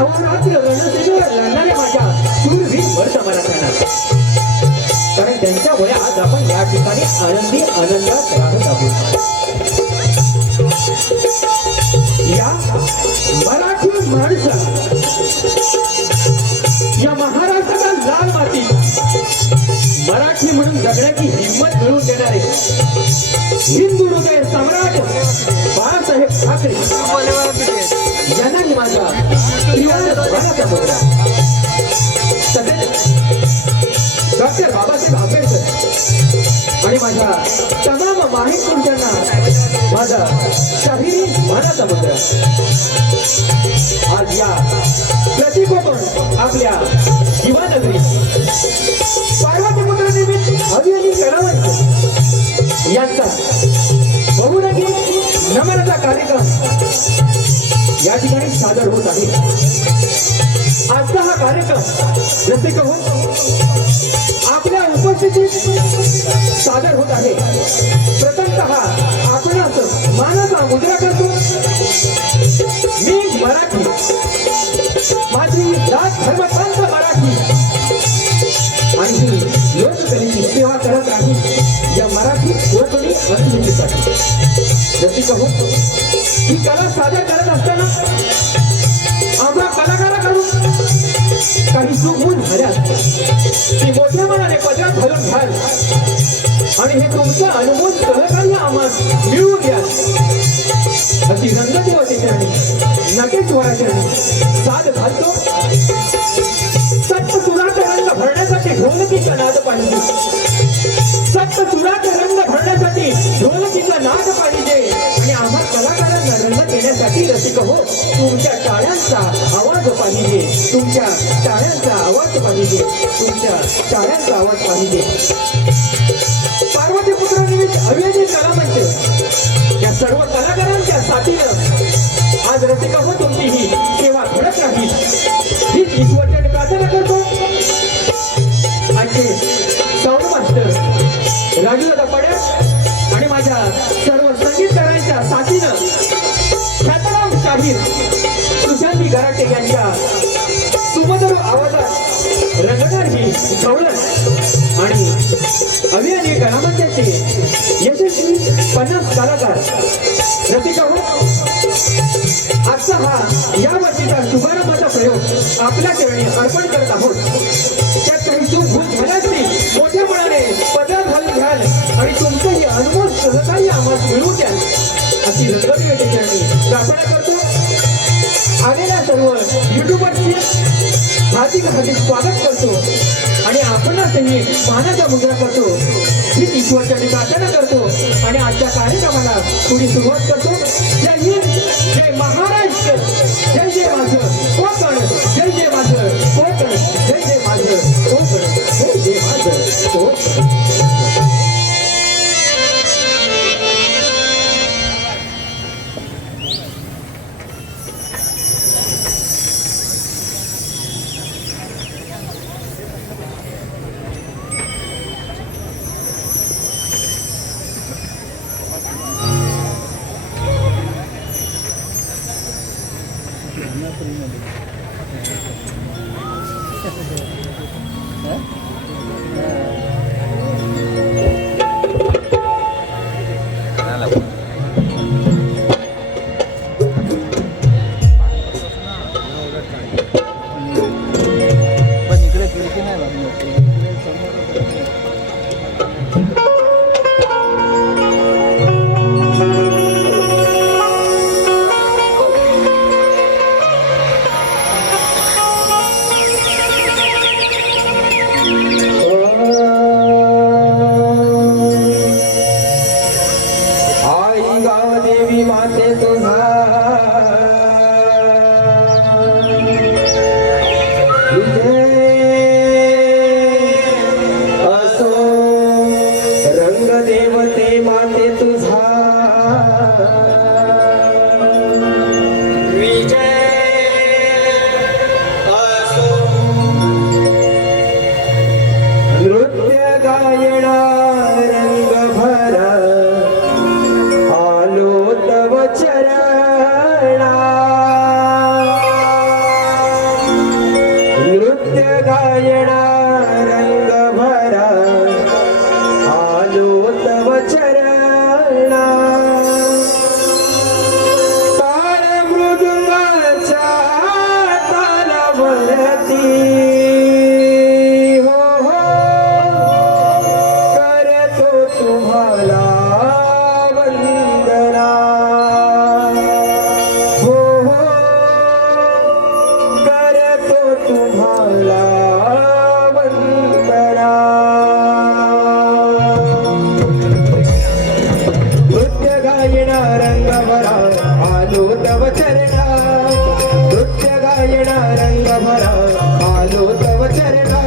अहोरात्र रणसिंगवर लढणाऱ्या माझ्या शूरवीर वर्ष मराठ्यांना, कारण त्यांच्यामुळे आज आपण या ठिकाणी आनंदी आनंदात राहत आहोत. या मराठी माणसा, या महाराष्ट्राचा लाल माती, मराठी म्हणून जगण्याची हिंमत मिळवून देणारे हिंदू हृदय सम्राट बाळासाहेब ठाकरे यांना मी माझा त्रिवार मुद्रा, तसेच डॉक्टर बाबासाहेब आंबेडकर आणि माझ्या तमाम माहितपुरुषांना माझा शाहिरी मानाचा मुद्रा. आज या प्रतिकोपण आपल्या दिवानगरी पार्वतीपुत्र निमित्त अभियनी कलावंत यांचा बहुरंगी नमनाचा कार्यक्रम या ठिकाणी सादर होत आहे. आजचा हा कार्यक्रम जसे कहू आपल्या उपस्थितीत सादर होत आहे. प्रथमतः आपणास मानाचा मुद्रा करतो. मी मराठी, माझी जात धर्म पंथ मराठी आणि ही लोककलेची सेवा करत राहील या मराठी कोकणी अस्मितेसाठी. जशी कहू ही कला सादर करत असताना आम्हा कलाकाराकडून काही चूक झाल्यास ती मोठ्या मनाने पदरात घालून घ्याल आणि हे तुमचं अनुभव सहकार्य आम्हाला मिळवून द्या अशी रंगदेवते चरणी नटेश्वराच्या चरणी साथ घालतो. सप्त सुराचा रंग भरण्यासाठी ढोलकीचा नाद पाहिजे. सप्त सुराचा रंग भरण्यासाठी ढोलकीचा नाद पाहिजे आणि आम्हा कलाकारांना रंग देण्यासाठी रसिक हो तुमच्या टाळ्यांचा आवाज पाहिजे. तुमच्या टाळ्यांचा आवाज पाहिजे. तुमच्या टाळ्यांचा आवाज पाहिजे. पार्वतीपुत्र निमित्त अभियनी कलामंच या सर्व कलाकारांच्या साथीनं आज रसिक हो तुमची ही सेवा घडत राहील ही ईश्वरचरणी प्रार्थना करतो. आजचे साऊंड मास्टर राजूदादा पड्या आणि माझ्या सर्व संगीतकारांच्या साथीनं ख्यातनाम शाहीर सुशांती गराटे यांच्या सुमधुर आवाजात रंगणार ही गवळण आणि अभियनी कलामंचाचे यशस्वी 50 कलाकार रसिका हो आजचा हा या वर्षीचा शुभारंभाचा प्रयोग आपल्या चरणी अर्पण करत आहोत. त्यात काही चूक भूल झाल्यास नाही मोठ्या मनाने पदरात घालून घ्याल आणि तुमचंही अनुभव सहकार्य आम्हाला मिळवून द्याल अशी रंगदेवते चरणी प्रार्थना करतो. आलेल्या सर्व युट्यूबर्सची हार्दिक हार्दिक स्वागत करतो आणि आपणासही मानाचा मुद्रा करतो. ही ईश्वरचरणी प्रार्थना करतो आणि आजच्या कार्यक्रमाला पुढे सुरुवात करतो. जय हिंद, जय महाराष्ट्र, जय जय माझं कोकण, जय जय माझं कोकण, जय जय माझं कोकण, जय जय माझं कोकण. चरणा नृत्य गायना रंग भरा आलो तव चरणा